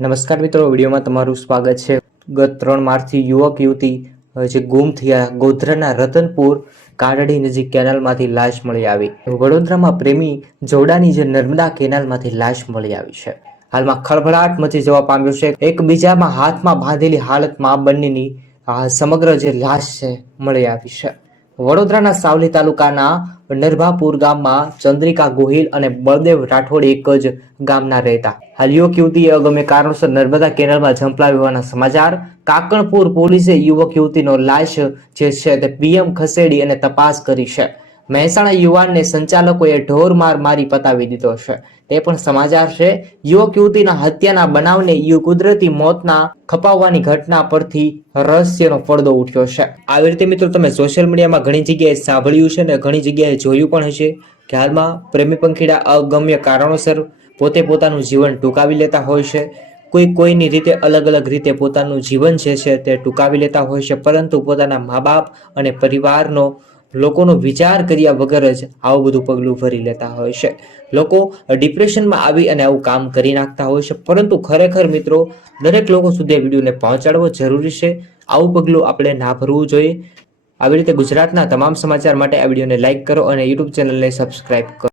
નમસ્કાર મિત્રો, વિડીયોમાં તમારું સ્વાગત છે। ગત 3 માર્ચથી યુવક યુવતી જે ગુમ થયા ગોધરાના રતનપુર કારડી નજીક કેનાલમાંથી લાશ મળી આવી। વડોદરામાં પ્રેમી જોડાની જે નર્મદા કેનાલમાંથી લાશ મળી આવી છે। હાલમાં ખળભળાટ મચી જવા પામ્યો છે। એકબીજામાં હાથમાં બાંધેલી હાલતમાં બંનેની સમગ્ર જે લાશ છે મળી આવી છે। વડોદરાના સાવલી તાલુકાના નરભાપુર ગામમાં ચંદ્રિકા ગોહિલ અને બળદેવ રાઠોડ એક જ ગામના રહેતા। હાલ યુવક યુવતીએ અગમ્ય કારણોસર નર્મદા કેનાલમાં ઝંપલાવી હોવાના સમાચાર। કાકણપુર પોલીસે યુવક યુવતીનો લાશ જે છે તે પીએમ ખસેડી અને તપાસ કરી છે। મહેસાણા યુવાનને સંચાલકોએ ઢોર માર મારી પતાવી દીધો છે, તે પણ સમાચાર છે। યુવક યુવતીના હત્યાના બનાવને કુદરતી મોતના ખપાવવાની ઘટના પરથી રહસ્યનો પડદો ઉઠ્યો છે। આવી રીતે મિત્રો તમે સોશિયલ મીડિયામાં ઘણી જગ્યાએ સાંભળ્યું છે અને ઘણી જગ્યાએ જોયું પણ હશે કે હાલમાં પ્રેમી પંખીડા અગમ્ય કારણોસર પોતે પોતાનું જીવન ટૂંકાવી લેતા હોય છે। કોઈની રીતે અલગ અલગ રીતે પોતાનું જીવન જે છે તે ટૂંકાવી લેતા હોય છે, પરંતુ પોતાના મા બાપ અને પરિવારનો લોકોનો વિચાર કર્યા વગર જ આવું બધું પગલું ભરી લેતા હોય છે। લોકો ડિપ્રેશનમાં આવી અને આવું કામ કરી નાખતા હોય છે, પરંતુ ખરેખર મિત્રો દરેક લોકો સુધી આ વિડીયોને પહોંચાડવો જરૂરી છે। આવું પગલું આપણે ના ભરવું જોઈએ। આવી રીતે ગુજરાતના તમામ સમાચાર માટે આ વિડીયોને લાઈક કરો અને યુટ્યુબ ચેનલને સબસ્ક્રાઇબ કરો।